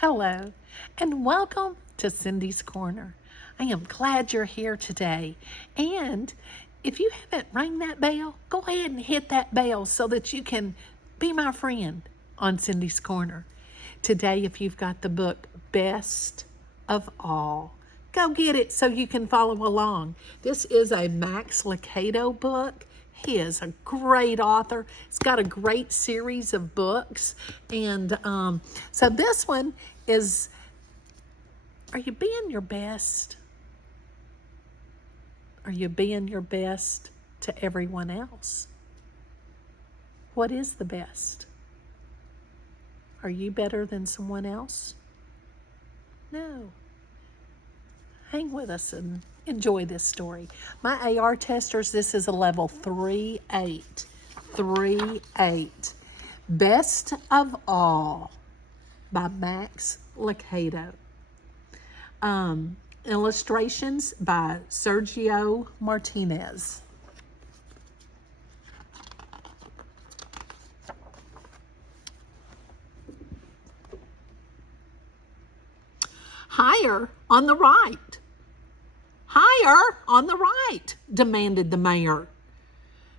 Hello, and welcome to Cindy's Corner. I am glad you're here today. And if you haven't rang that bell, go ahead and hit that bell so that you can be my friend on Cindy's Corner. Today, if you've got the book Best of All, go get it so you can follow along. This is a Max Lucado book. He is a great author. He's got a great series of books. And so this one is, are you being your best? Are you being your best to everyone else? What is the best? Are you better than someone else? No. Hang with us and enjoy this story. My AR testers, this is a level 3-8. 3-8. Best of All by Max Lucado. Illustrations by Sergio Martinez. Higher on the right. Higher on the right, demanded the mayor.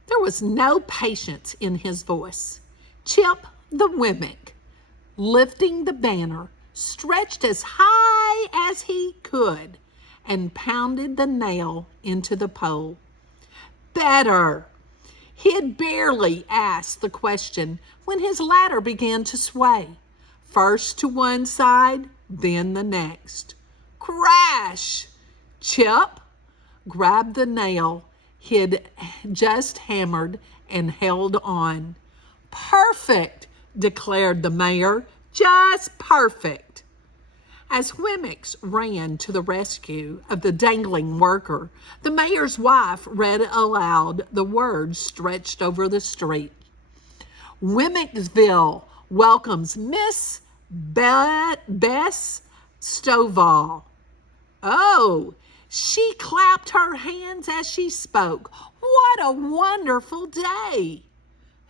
There was no patience in his voice. Chip the Wemmick, lifting the banner, stretched as high as he could and pounded the nail into the pole. Better. He had barely asked the question when his ladder began to sway, first to one side, then the next. Crash! Chip grabbed the nail he'd just hammered and held on. Perfect, declared the mayor. Just perfect. As Wemmicks ran to the rescue of the dangling worker, the mayor's wife read aloud the words stretched over the street. Wemmicksville welcomes Miss Bess Stovall. Oh, she clapped her hands as she spoke. What a wonderful day!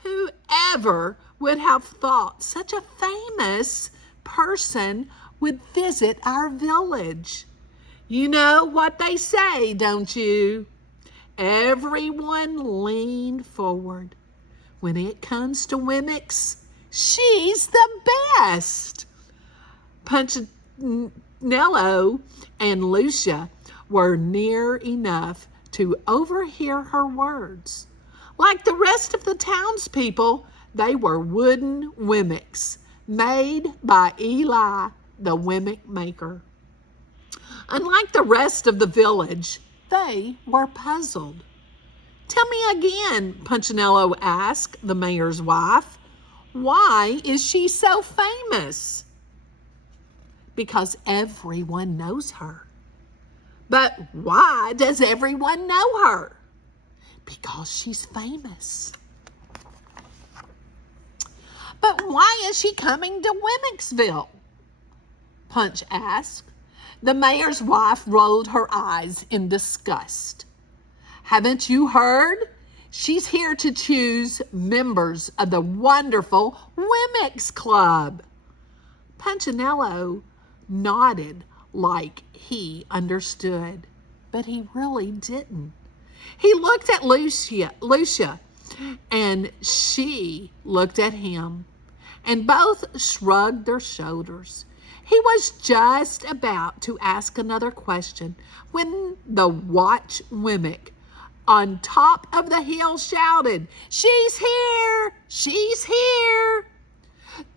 Whoever would have thought such a famous person would visit our village? You know what they say, don't you? Everyone leaned forward. When it comes to Wemmicks, she's the best. Punchinello and Lucia were near enough to overhear her words. Like the rest of the townspeople, they were wooden Wemmicks, made by Eli, the Wemmick maker. Unlike the rest of the village, they were puzzled. Tell me again, Punchinello asked the mayor's wife. Why is she so famous? Because everyone knows her. But why does everyone know her? Because she's famous. But why is she coming to Wemmicksville? Punch asked. The mayor's wife rolled her eyes in disgust. Haven't you heard? She's here to choose members of the wonderful Wemmicks Club. Punchinello nodded like he understood, but he really didn't. He looked at Lucia, and she looked at him, and both shrugged their shoulders. He was just about to ask another question when the watch Wemmick on top of the hill shouted, "She's here! She's here!"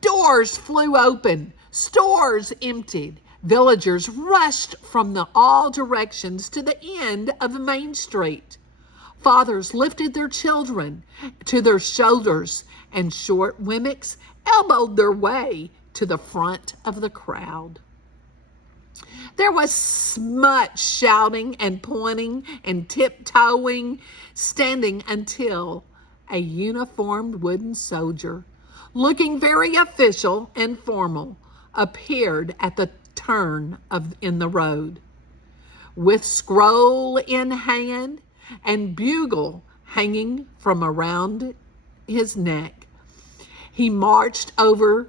Doors flew open, stores emptied. Villagers rushed from all directions to the end of Main Street. Fathers lifted their children to their shoulders, and short Wemmicks elbowed their way to the front of the crowd. There was much shouting and pointing and tiptoeing, standing until a uniformed wooden soldier, looking very official and formal, appeared at the turn in the road. With scroll in hand and bugle hanging from around his neck, he marched over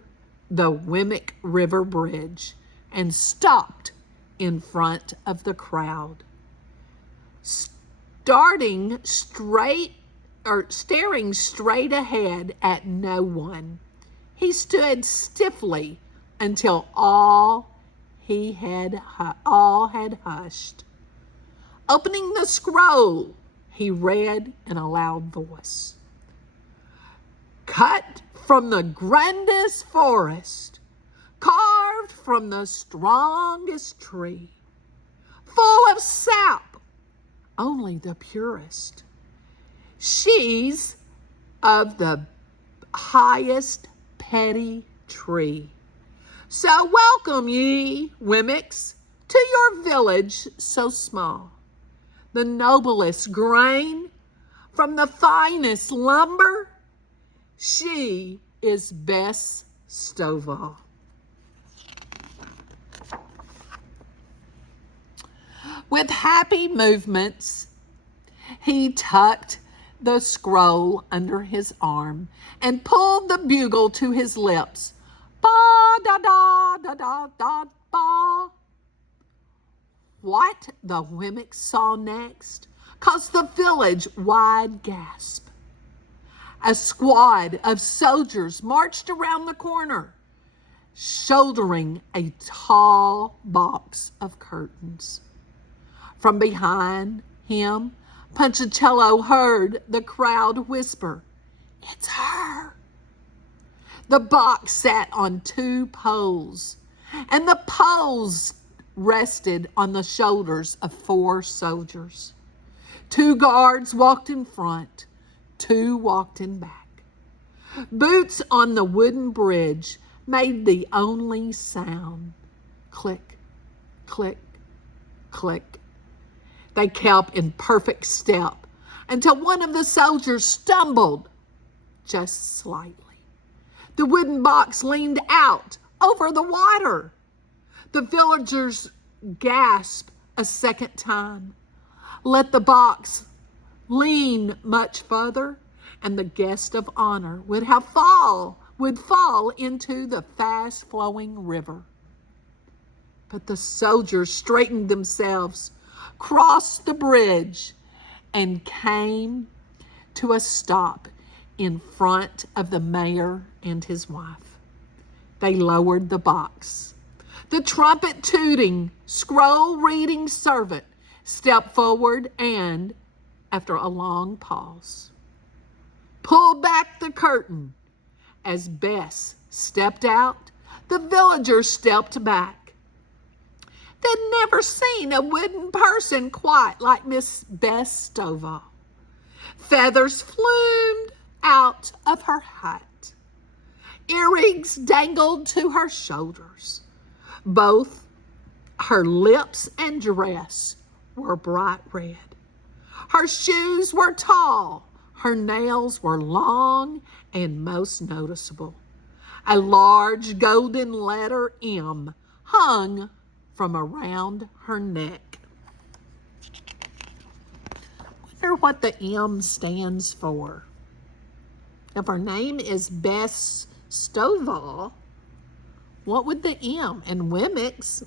the Wemmick River Bridge and stopped in front of the crowd. Staring straight ahead at no one, he stood stiffly until all had hushed. Opening the scroll, he read in a loud voice. Cut from the grandest forest, carved from the strongest tree, full of sap, only the purest. She's of the highest petty tree. So welcome ye, Wemmicks, to your village so small. The noblest grain from the finest lumber, she is Bess Stovall. With happy movements, he tucked the scroll under his arm and pulled the bugle to his lips. Ba da da da da da ba. What the Wemmicks saw next caused the village-wide gasp. A squad of soldiers marched around the corner, shouldering a tall box of curtains. From behind him, Punchinello heard the crowd whisper, "It's her." The box sat on two poles, and the poles rested on the shoulders of 4 soldiers. 2 guards walked in front, 2 walked in back. Boots on the wooden bridge made the only sound. Click, click, click. They kept in perfect step until one of the soldiers stumbled just slightly. The wooden box leaned out over the water. The villagers gasped a second time. Let the box lean much further, and the guest of honor would fall into the fast-flowing river. But the soldiers straightened themselves, crossed the bridge, and came to a stop in front of the mayor and his wife. They lowered the box. The trumpet-tooting, scroll-reading servant stepped forward and, after a long pause, pulled back the curtain. As Bess stepped out, the villagers stepped back. They'd never seen a wooden person quite like Miss Bess Stovall. Feathers flumed out of her hat. Earrings dangled to her shoulders. Both her lips and dress were bright red. Her shoes were tall. Her nails were long and most noticeable. A large golden letter M hung from around her neck. Wonder what the M stands for. If her name is Bess Stovall, what would the M? And Wemmicks,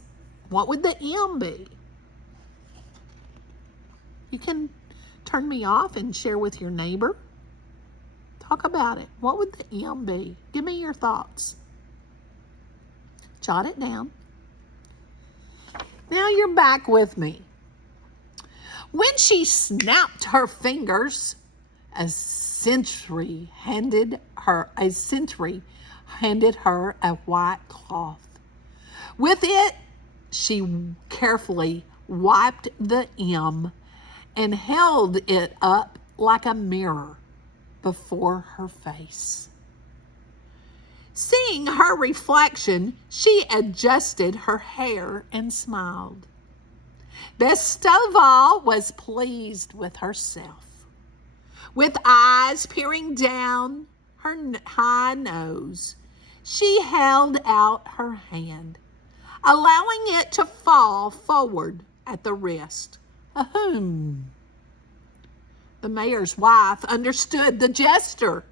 what would the M be? You can turn me off and share with your neighbor. Talk about it. What would the M be? Give me your thoughts. Jot it down. Now you're back with me. When she snapped her fingers, a sentry handed her a white cloth. With it, she carefully wiped the M and held it up like a mirror before her face. Seeing her reflection, she adjusted her hair and smiled. Bess Stovall was pleased with herself. With eyes peering down her high nose, she held out her hand, allowing it to fall forward at the wrist. Ahem. The mayor's wife understood the gesture.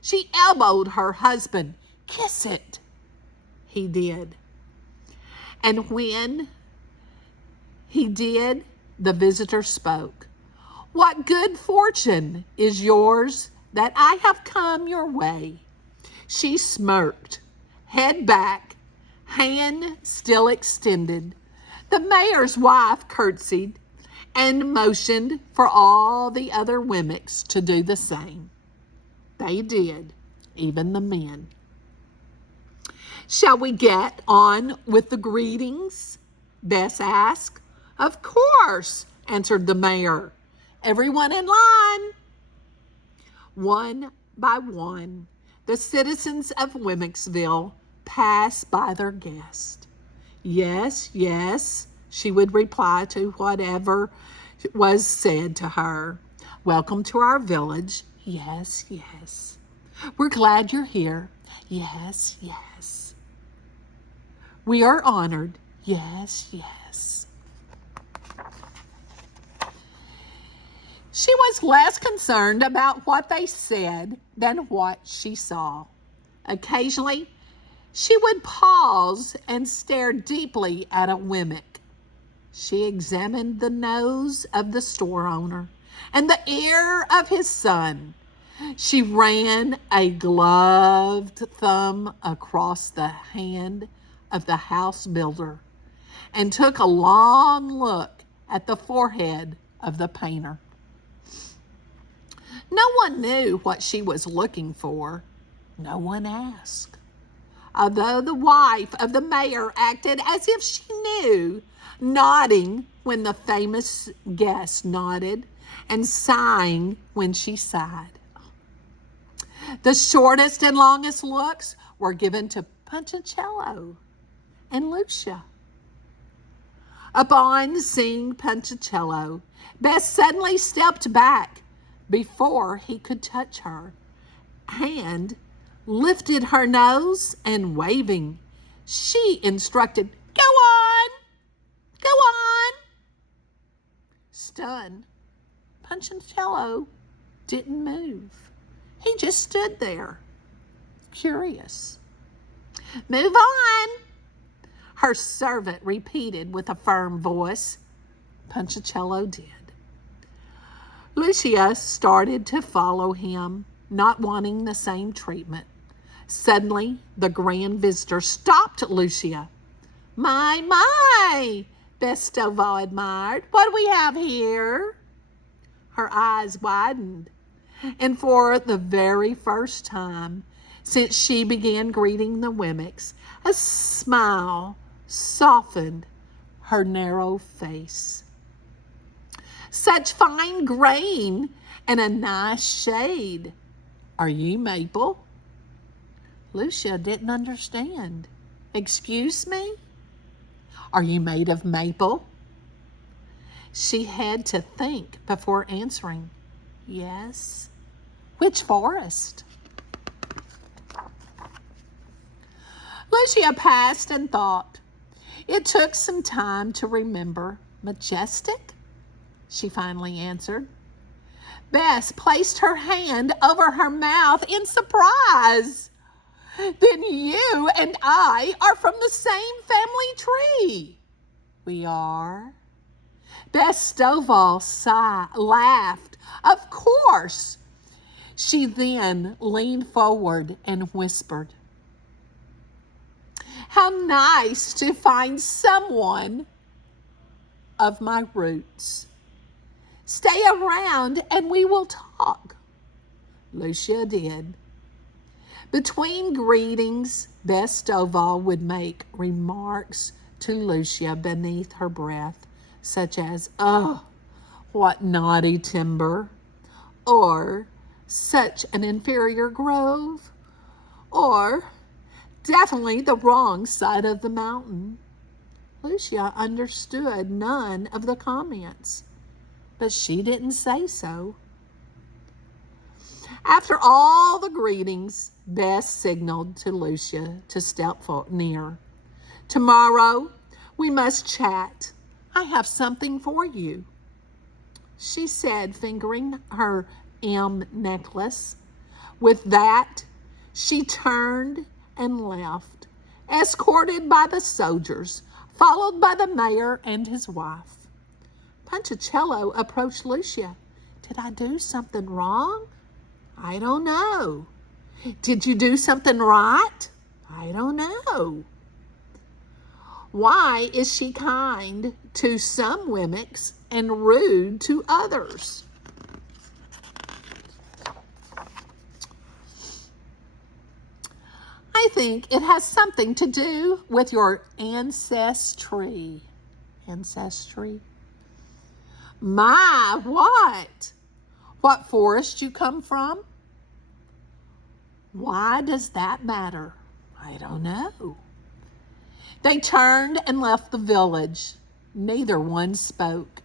She elbowed her husband. "Kiss it," he did. And when he did, the visitor spoke. What good fortune is yours that I have come your way? She smirked, head back, hand still extended. The mayor's wife curtsied and motioned for all the other Wemmicks to do the same. They did, even the men. Shall we get on with the greetings? Bess asked. Of course, answered the mayor. Everyone in line. One by one, the citizens of Wemmicksville passed by their guest. Yes, yes, she would reply to whatever was said to her. Welcome to our village. Yes, yes. We're glad you're here. Yes, yes. We are honored. Yes, yes. She was less concerned about what they said than what she saw. Occasionally, she would pause and stare deeply at a Wemmick. She examined the nose of the store owner and the ear of his son. She ran a gloved thumb across the hand of the house builder and took a long look at the forehead of the painter. No one knew what she was looking for. No one asked. Although the wife of the mayor acted as if she knew, nodding when the famous guest nodded and sighing when she sighed. The shortest and longest looks were given to Punchinello and Lucia. Upon seeing Punchinello, Bess suddenly stepped back before he could touch her, and lifted her nose and waving, she instructed, Go on, go on. Stunned, Punchinello didn't move. He just stood there, curious. Move on, her servant repeated with a firm voice. Punchinello did. Lucia started to follow him, not wanting the same treatment. Suddenly, the grand visitor stopped Lucia. My, Bess Stovall admired. What do we have here? Her eyes widened, and for the very first time since she began greeting the Wemmicks, a smile softened her narrow face. Such fine grain and a nice shade. Are you maple? Lucia didn't understand. Excuse me? Are you made of maple? She had to think before answering. Yes. Which forest? Lucia passed and thought. It took some time to remember. Majestic? She finally answered. Bess placed her hand over her mouth in surprise. Then you and I are from the same family tree. We are? Bess Stovall laughed. Of course. She then leaned forward and whispered, How nice to find someone of my roots. Stay around and we will talk. Lucia did. Between greetings, Bess Stovall would make remarks to Lucia beneath her breath, such as, Oh, what naughty timber, or such an inferior grove, or definitely the wrong side of the mountain. Lucia understood none of the comments, but she didn't say so. After all the greetings, Bess signaled to Lucia to step near. Tomorrow, we must chat. I have something for you, she said, fingering her necklace. With that, she turned and left, escorted by the soldiers, followed by the mayor and his wife. Punchinello approached Lucia. Did I do something wrong? I don't know. Did you do something right? I don't know. Why is she kind to some Wemmicks and rude to others? I think it has something to do with your ancestry. Ancestry? My, what? What forest you come from? Why does that matter? I don't know. They turned and left the village. Neither one spoke.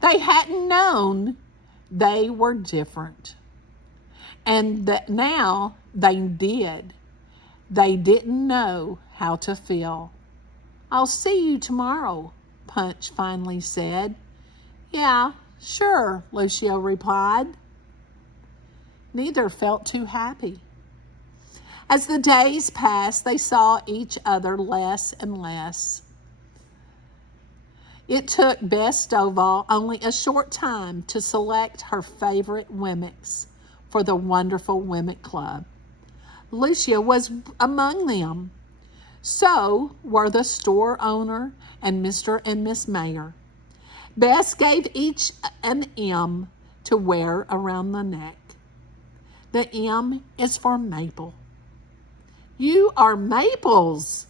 They hadn't known they were different. And that now they did. They didn't know how to feel. I'll see you tomorrow, Punch finally said. Yeah, sure, Lucia replied. Neither felt too happy. As the days passed, they saw each other less and less. It took Bess Stovall only a short time to select her favorite Wemmicks for the wonderful Wemmick Club. Lucia was among them. So were the store owner and Mr. and Miss Mayer. Bess gave each an M to wear around the neck. The M is for Maple. You are Maples,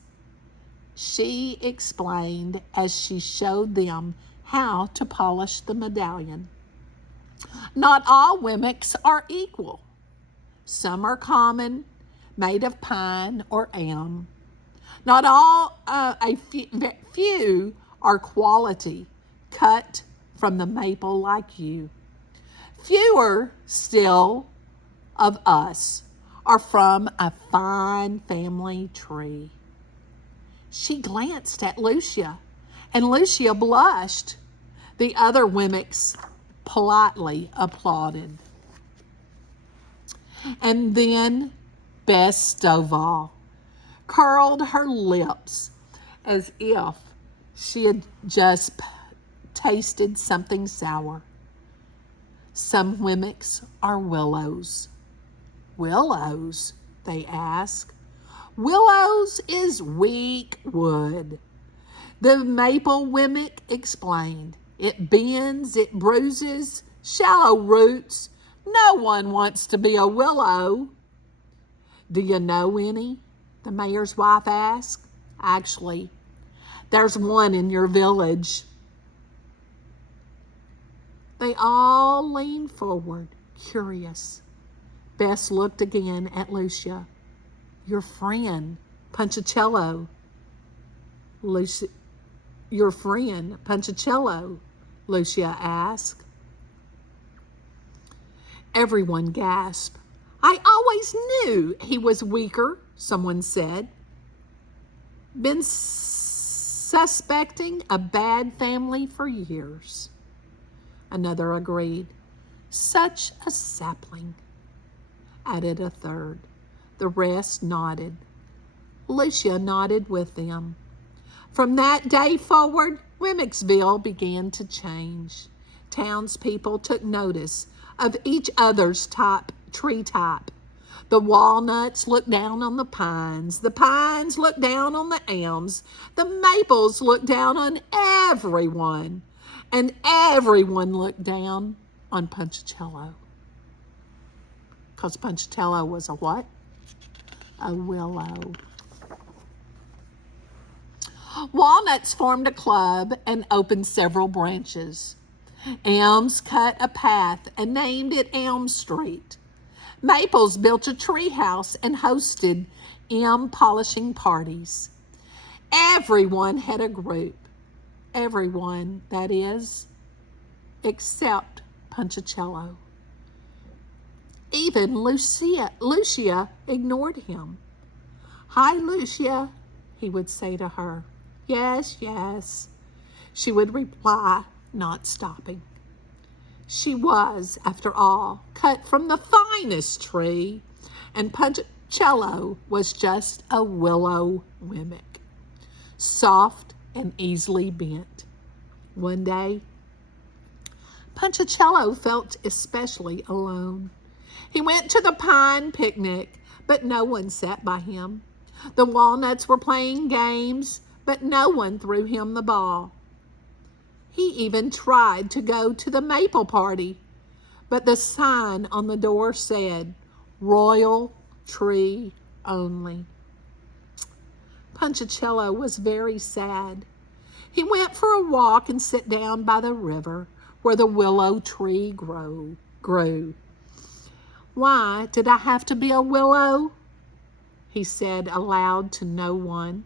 she explained as she showed them how to polish the medallion. Not all Wemmicks are equal. Some are common, made of pine or elm. Not all, a few are quality, cut from the maple like you. Fewer still of us are from a fine family tree. She glanced at Lucia, and Lucia blushed. The other Wemmicks politely applauded. And then Bess Stovall curled her lips as if she had just tasted something sour. Some Wemmicks are willows. Willows, they asked. Willows is weak wood. The maple Wemmick explained. It bends, it bruises, shallow roots. No one wants to be a willow. Do you know any? The mayor's wife asked. Actually, there's one in your village. They all leaned forward, curious. Bess looked again at Lucia. Your friend, Punchinello. Your friend, Punchinello, Lucia asked. Everyone gasped. I always knew he was weaker, someone said. Been suspecting a bad family for years. Another agreed. Such a sapling, added a third. The rest nodded. Lucia nodded with them. From that day forward, Wemmicksville began to change. Townspeople took notice of each other's tree type. The walnuts looked down on the pines looked down on the elms, the maples looked down on everyone, and everyone looked down on Punchinello. Because Punchinello was a what? A willow. Walnuts formed a club and opened several branches. Elms cut a path and named it Elm Street. Maples built a treehouse and hosted elm polishing parties. Everyone had a group. Everyone, that is, except Punchinello. Even Lucia ignored him. Hi, Lucia, he would say to her. Yes, yes, she would reply, not stopping. She was, after all, cut from the finest tree, and Cello was just a willow wemmick, soft and easily bent. One day, Punchicello felt especially alone. He went to the pine picnic, but no one sat by him. The walnuts were playing games, but no one threw him the ball. He even tried to go to the maple party, but the sign on the door said, "Royal Tree Only." Punchicello was very sad. He went for a walk and sat down by the river where the willow tree grew. "Why did I have to be a willow?" he said aloud to no one.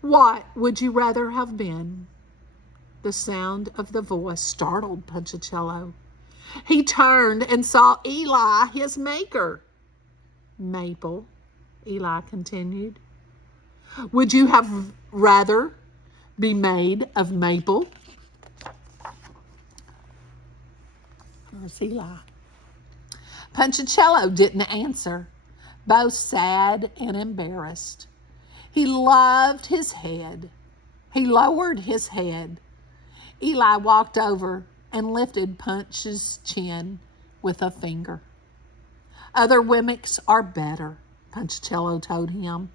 "What would you rather have been?" The sound of the voice startled Punchicello. He turned and saw Eli, his maker. "Maple," Eli continued. "Would you have rather be made of maple?" Where's Eli? Punchicello didn't answer, both sad and embarrassed. He lowered his head. Eli walked over and lifted Punch's chin with a finger. "Other wemmicks are better," Punchicello told him.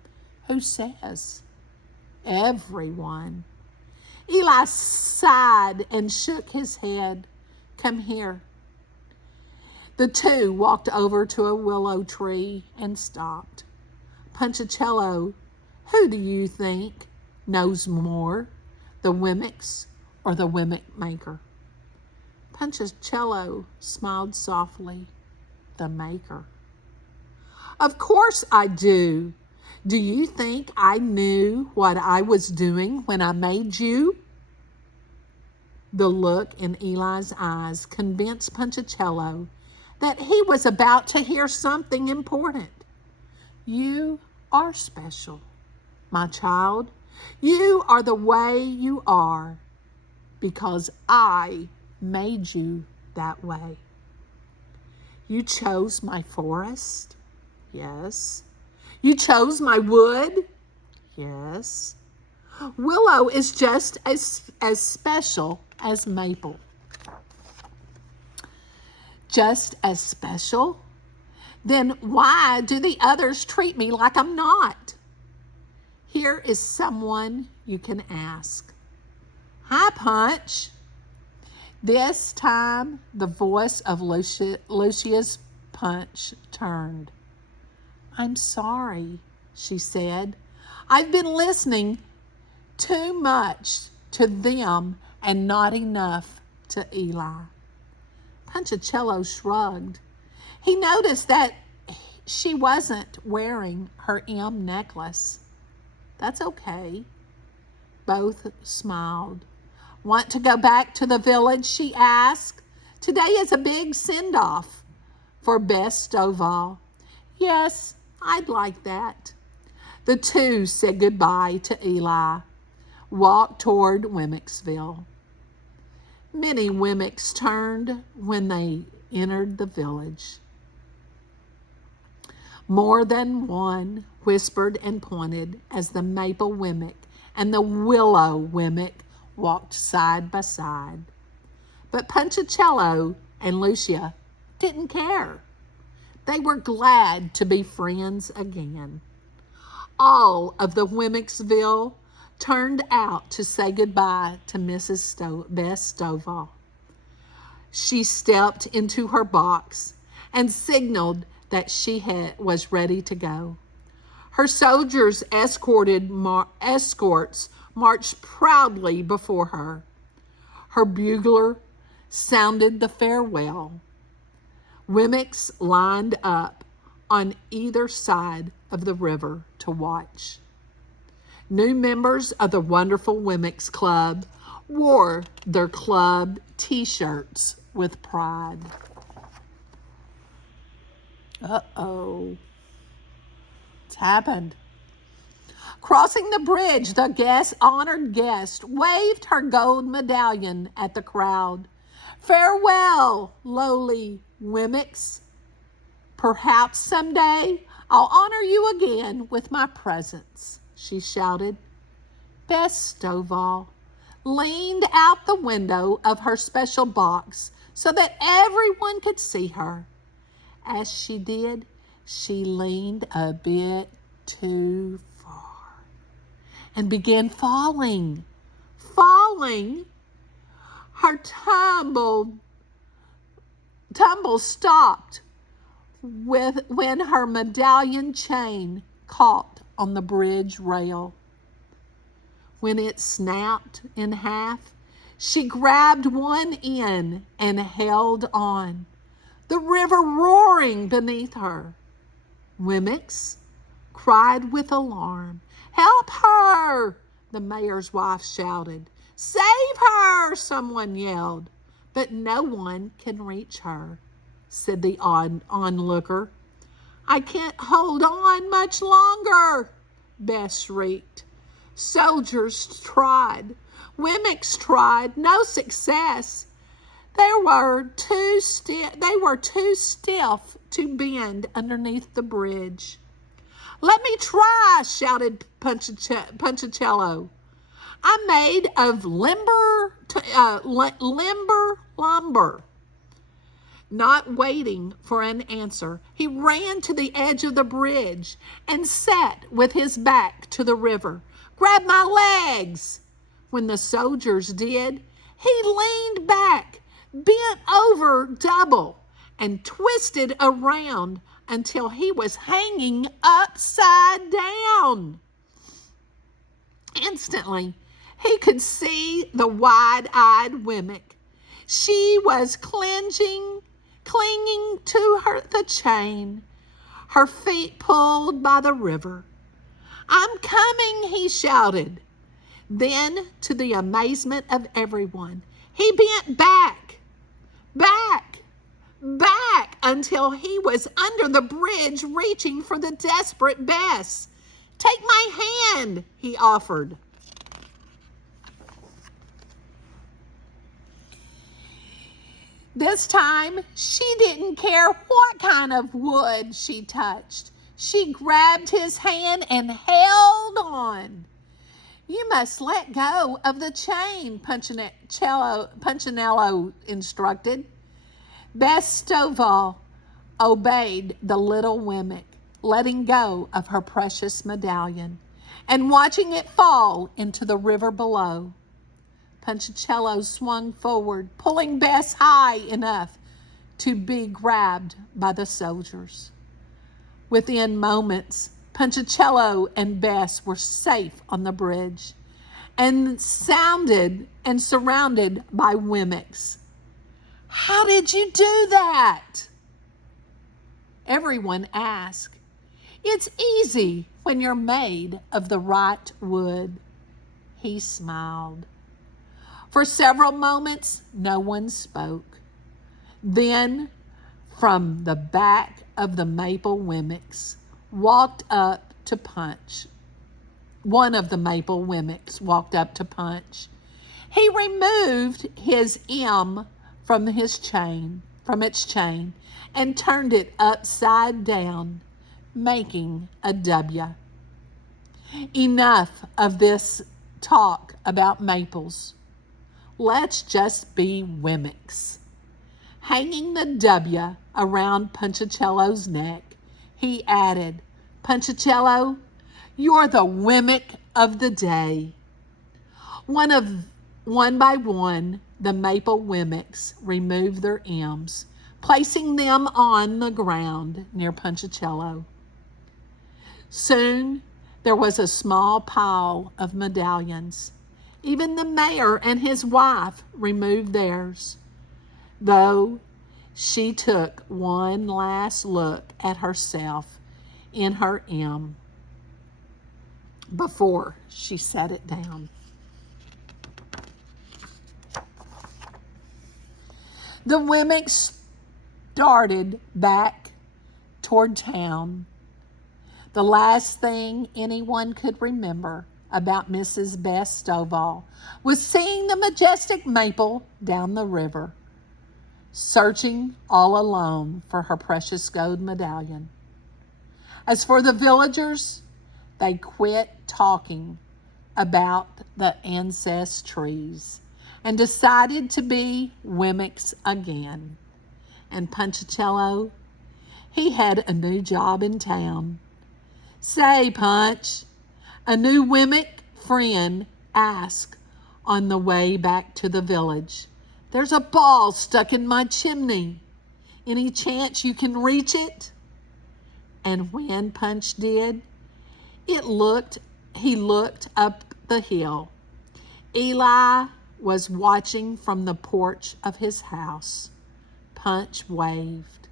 "Who says?" "Everyone." Eli sighed and shook his head. "Come here." The two walked over to a willow tree and stopped. "Punchicello, who do you think knows more, the wemmicks or the wemmick maker?" Punchicello smiled softly. "The maker." "Of course I do. Do you think I knew what I was doing when I made you?" The look in Eli's eyes convinced Punchicello that he was about to hear something important. "You are special, my child. You are the way you are because I made you that way. You chose my forest? Yes. You chose my wood? Yes. Willow is just as special as maple." "Just as special? Then why do the others treat me like I'm not?" "Here is someone you can ask." "Hi, Punch." This time, the voice of Lucia's Punch turned. "I'm sorry," she said. "I've been listening too much to them and not enough to Eli." Punchicello shrugged. He noticed that she wasn't wearing her M necklace. "That's okay." Both smiled. "Want to go back to the village?" she asked. "Today is a big send-off for Best Stovall." "Yes, I'd like that." The two said goodbye to Eli, walked toward Wemmicksville. Many wemmicks turned when they entered the village. More than one whispered and pointed as the maple wemmick and the willow wemmick walked side by side. But Punchicello and Lucia didn't care. They were glad to be friends again. All of the Wemmicksville turned out to say goodbye to Mrs. Bess Stovall. She stepped into her box and signaled that she was ready to go. Her soldiers escorts marched proudly before her. Her bugler sounded the farewell. Wemmicks lined up on either side of the river to watch. New members of the Wonderful Wemmicks Club wore their club T-shirts with pride. Uh-oh. It's happened. Crossing the bridge, the honored guest waved her gold medallion at the crowd. "Farewell, lowly Wemmicks. Perhaps someday I'll honor you again with my presence, she shouted. Bess Stovall leaned out the window of her special box so that everyone could see her. As she did, she leaned a bit too far and began falling. Her tumble stopped when her medallion chain caught on the bridge rail. When it snapped in half, she grabbed one end and held on, the river roaring beneath her. Wemmix cried with alarm. Help her! The mayor's wife shouted. Save her! Someone yelled. But no one can reach her, said the onlooker. I can't hold on much longer, Bess shrieked. Soldiers tried. Wemmix tried. No success. They were too stiff to bend underneath the bridge. Let me try, shouted Punchicello. I'm made of limber lumber. Not waiting for an answer, he ran to the edge of the bridge and sat with his back to the river. Grab my legs! When the soldiers did, he leaned back, bent over double, and twisted around until he was hanging upside down. Instantly, he could see the wide-eyed Wemmix. She was clinging to the chain, her feet pulled by the river. I'm coming, he shouted. Then, to the amazement of everyone, he bent back, until he was under the bridge reaching for the desperate Bess. Take my hand, he offered. This time, she didn't care what kind of wood she touched. She grabbed his hand and held on. You must let go of the chain, Punchinello instructed. Bess Stovall obeyed the little Wemmix, letting go of her precious medallion and watching it fall into the river below. Punchicello swung forward, pulling Bess high enough to be grabbed by the soldiers. Within moments, Punchicello and Bess were safe on the bridge and surrounded by Wemmix. How did you do that? Everyone asked. It's easy when you're made of the right wood. He smiled. For several moments, no one spoke. Then, from the back of the maple Wemmix, walked up to Punch. One of the maple Wemmix walked up to Punch. He removed his M from its chain, and turned it upside down, making a W. Enough of this talk about maples. Let's just be Wemmix. Hanging the W around Punchicello's neck, he added, Punchicello, you're the Wemmix of the day. One by one, the maple Wemmix removed their M's, placing them on the ground near Punchicello. Soon, there was a small pile of medallions. Even the mayor and his wife removed theirs, though she took one last look at herself in her M before she set it down. The Wemmix started back toward town. The last thing anyone could remember about Mrs. Bess Stovall was seeing the majestic maple down the river, searching all alone for her precious gold medallion. As for the villagers, they quit talking about the ancestries and decided to be Wemmicks again. And Punchatello, he had a new job in town. Say, Punch, a new Wemmick friend asked on the way back to the village, there's a ball stuck in my chimney. Any chance you can reach it? And when Punch did, he looked up the hill. Eli was watching from the porch of his house. Punch waved.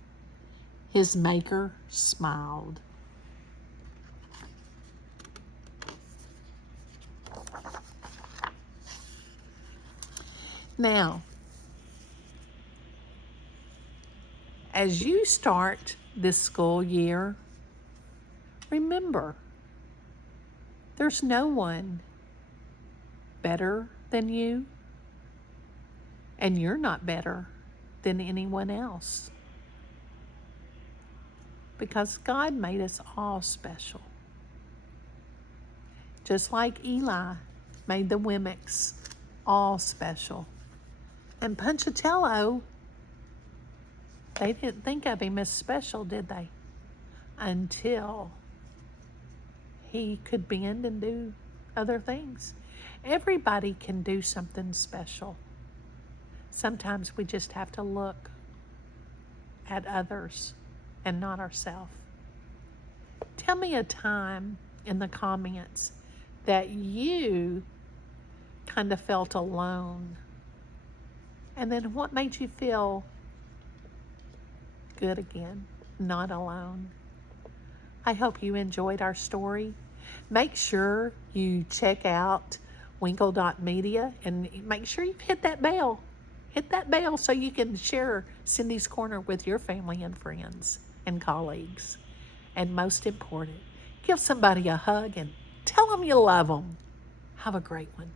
His maker smiled. Now, as you start this school year, remember, there's no one better than you, and you're not better than anyone else, because God made us all special. Just like Eli made the Wemmicks all special. And Punchatello, they didn't think of him as special, did they? Until he could bend and do other things. Everybody can do something special. Sometimes we just have to look at others and not ourselves. Tell me a time in the comments that you kind of felt alone. And then what made you feel good again, not alone? I hope you enjoyed our story. Make sure you check out Winkle.media and make sure you hit that bell. Hit that bell so you can share Cindy's Corner with your family and friends and colleagues. And most important, give somebody a hug and tell them you love them. Have a great one.